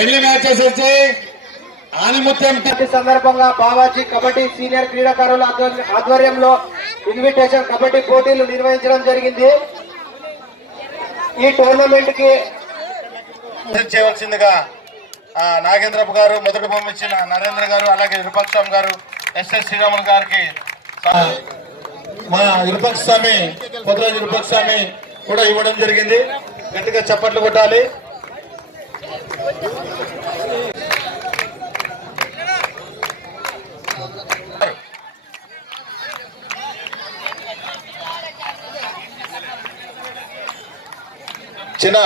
Friendly matches వచ్చి ఆనిముత్యం సందర్భంగా Bavaji kabaddi senior క్రీడాకారుల ఆధ్వర్యంలో ఇన్విటేషన్ కబడ్డీ పోటీలు నిర్వహించడం జరిగింది. ఈ టోర్నమెంట్ కి చేయవలసిందిగా నాగేంద్రపు గారు, మొదటి బొమ్మ ఇచ్చిన నరేంద్ర గారు, అలాగే విరూపాక్ష గారు, ఎస్ఎస్ శ్రీరాములు గారికి, మా విరూపాక్ష స్వామి పొద్దురాజు విరూపాక్ష స్వామి కూడా ఇవ్వడం జరిగింది. గట్టిగా చప్పట్లు కొట్టాలి. చిన్న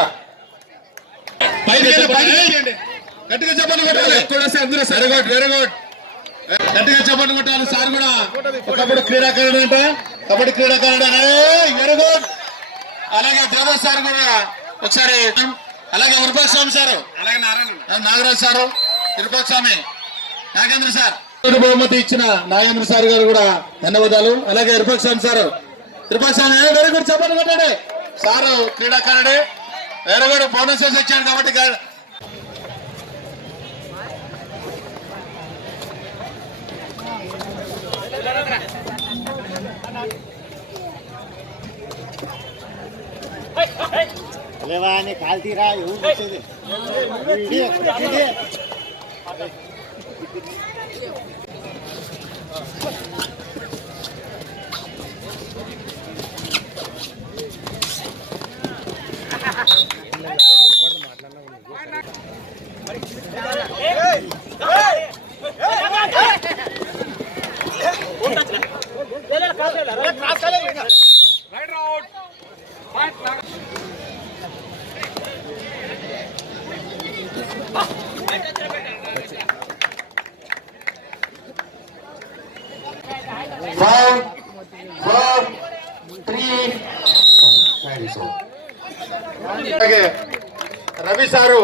గట్టిగా చెప్పండి కొట్టాలి. Very good, very good. గట్టిగా చెప్పండి కొట్టాలి. సార్ కూడా ఒకప్పుడు క్రీడాకారుడు అంట, కబడ్డీ క్రీడాకారుడు. Very good. అలాగే దేవదాస్ సార్ కూడా ఒకసారి, అలాగే విరూపాక్ష స్వామి సారు, అలాగే నాగరాజు సారు, విరూపాక్ష స్వామి, నాగేంద్ర సార్ బహుమతి ఇచ్చిన నాగేంద్ర సార్ గారు కూడా ధన్యవాదాలు. అలాగే Virupaksha Swamy sir, Virupaksha Swamy very good. చెప్పండి కొట్టాడు. సారు క్రీడాకారుడే, వెరీ గుడ్. బోనస్ వచ్చాడు కాబట్టి 你看地上有这个，5, 4, 3. అలాగే రవి సారు,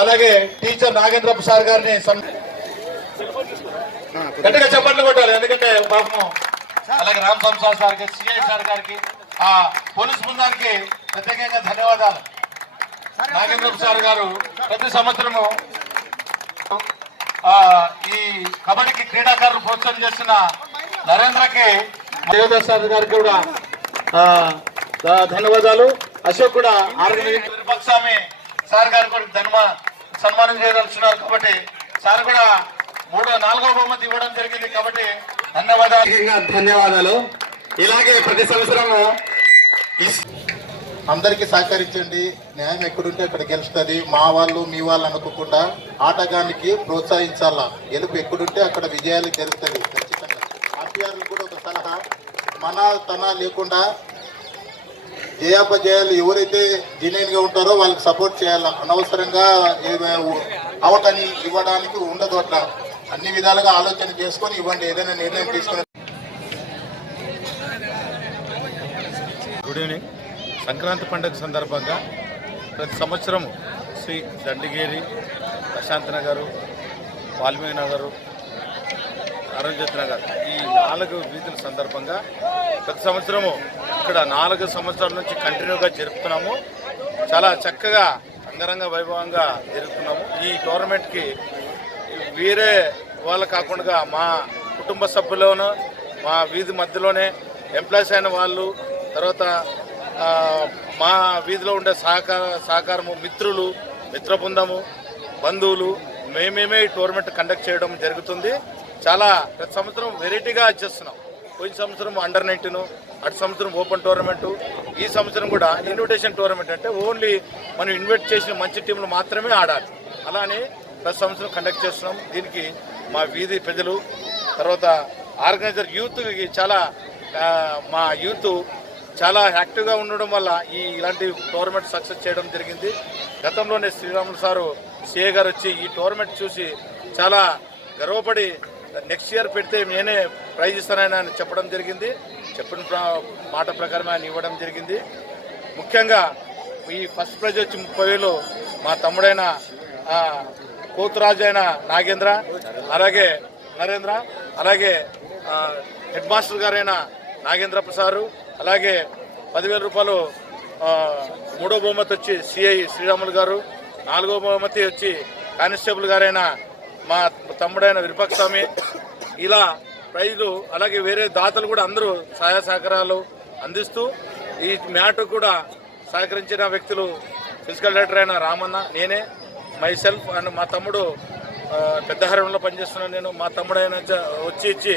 అలాగే టీచర్ నాగేంద్రప్ప సార్ గారిని గట్టిగా చప్పట్లు కొట్టాలి. ఎందుకంటే పాపం అలాగే రామ్ సంసార్ సార్ గారికి, సిఐ సార్ గారికి, ఆ పోలీస్ బృందానికి ప్రత్యేకంగా ధన్యవాదాలు. నాగేంద్రప్ప సార్ గారు ప్రతి సంవత్సరము ఈ కబడ్డీకి క్రీడాకారులు ప్రోత్సాహం చేస్తున్న నరేంద్రకి, దేవదాస్ సార్ గారికి కూడా ధన్యవాదాలు. అశోక్ కూడా విరూపాక్షస్వామి సార్ గారు కూడా సన్మానం చేయదలుచున్నారు కాబట్టి సార్ కూడా 4వ బహుమతి ఇవ్వడం జరిగింది కాబట్టి ధన్యవాదాలు. ఇలాగే ప్రతి సంవత్సరము అందరికీ సహకరించండి. న్యాయం ఎక్కడుంటే అక్కడ గెలుస్తుంది. మా వాళ్ళు మీ వాళ్ళు అనుకోకుండా ఆటగానికి ప్రోత్సహించాలా. గెలుపు ఎక్కడుంటే అక్కడ విజయాలు జరుగుతుంది ఖచ్చితంగా. ఆర్టీఆర్లు కూడా ఒక సలహా, మన తన లేకుండా జయాపజయాలు ఎవరైతే జెన్యూన్గా ఉంటారో వాళ్ళకి సపోర్ట్ చేయాలా. అనవసరంగా అవుట్ అని ఇవ్వడానికి ఉండదు. అట్లా అన్ని విధాలుగా ఆలోచన చేసుకొని ఇవ్వండి. ఏదైనా నిర్ణయం తీసుకుని. Good evening. సంక్రాంతి పండుగ సందర్భంగా ప్రతి సంవత్సరము శ్రీ దండిగేరి, ప్రశాంత్ నగరు, వాల్మీకి నగరు, అరుణ్జత్ నగర్ ఈ 4 వీధుల సందర్భంగా ప్రతి సంవత్సరము ఇక్కడ 4 సంవత్సరాల నుంచి కంటిన్యూగా జరుపుతున్నాము. చాలా చక్కగా అంగరంగ వైభవంగా జరుపుతున్నాము. ఈ టోర్నమెంట్కి వేరే వాళ్ళు కాకుండా మా కుటుంబ సభ్యులను, మా వీధి మధ్యలోనే ఎంప్లాయీస్ అయిన వాళ్ళు, తర్వాత మా వీధిలో ఉండే సహకారము, మిత్రులు, మిత్ర బృందము, బంధువులు, మేమేమే ఈ టోర్నమెంట్ కండక్ట్ చేయడం జరుగుతుంది. చాలా ప్రతి సంవత్సరం వెరైటీగా చేస్తున్నాం. పోయిన సంవత్సరం అండర్-19, అటు సంవత్సరం ఓపెన్ టోర్నమెంటు, ఈ సంవత్సరం కూడా ఇన్విటేషన్ టోర్నమెంట్. అంటే ఓన్లీ మనం ఇన్వైట్ చేసిన మంచి టీంలు మాత్రమే ఆడాలి. అలానే ప్రతి సంవత్సరం కండక్ట్ చేస్తున్నాం. దీనికి మా వీధి ప్రజలు, తర్వాత ఆర్గనైజర్ యూత్కి చాలా మా యూత్ చాలా యాక్టివ్గా ఉండడం వల్ల ఇలాంటి టోర్నమెంట్ సక్సెస్ చేయడం జరిగింది. గతంలోనే శ్రీరాములు సారు సిఏ గారు వచ్చి ఈ టోర్నమెంట్ చూసి చాలా గర్వపడి నెక్స్ట్ ఇయర్ పెడితే నేనే ప్రైజ్ ఇస్తానని ఆయన చెప్పడం జరిగింది. చెప్పిన మాట ప్రకారం ఆయన ఇవ్వడం జరిగింది. ముఖ్యంగా ఈ ఫస్ట్ ప్రైజ్ వచ్చి 30,000 మా తమ్ముడైన కోతురాజు అయిన నాగేంద్ర, అలాగే నరేంద్ర, అలాగే హెడ్ మాస్టర్ గారైన నాగేంద్రప్ప సారు, అలాగే 10,000 రూపాయలు 3వ బహుమతి వచ్చి సిఐ శ్రీరాములు గారు, 4వ బహుమతి వచ్చి కానిస్టేబుల్ గారైన మా తమ్ముడైన విరూపాక్షస్వామి. ఇలా ప్రైజులు అలాగే వేరే దాతలు కూడా అందరూ సహాయ సహకారాలు అందిస్తూ ఈ మ్యాట్ కూడా సహకరించిన వ్యక్తులు ఫిజికల్ డైరెక్టర్ అయిన రామన్న, నేనే, మైసెల్ఫ్ అండ్ మా తమ్ముడు పెద్దహరంలో పనిచేస్తున్నాను నేను. మా తమ్ముడైన వచ్చి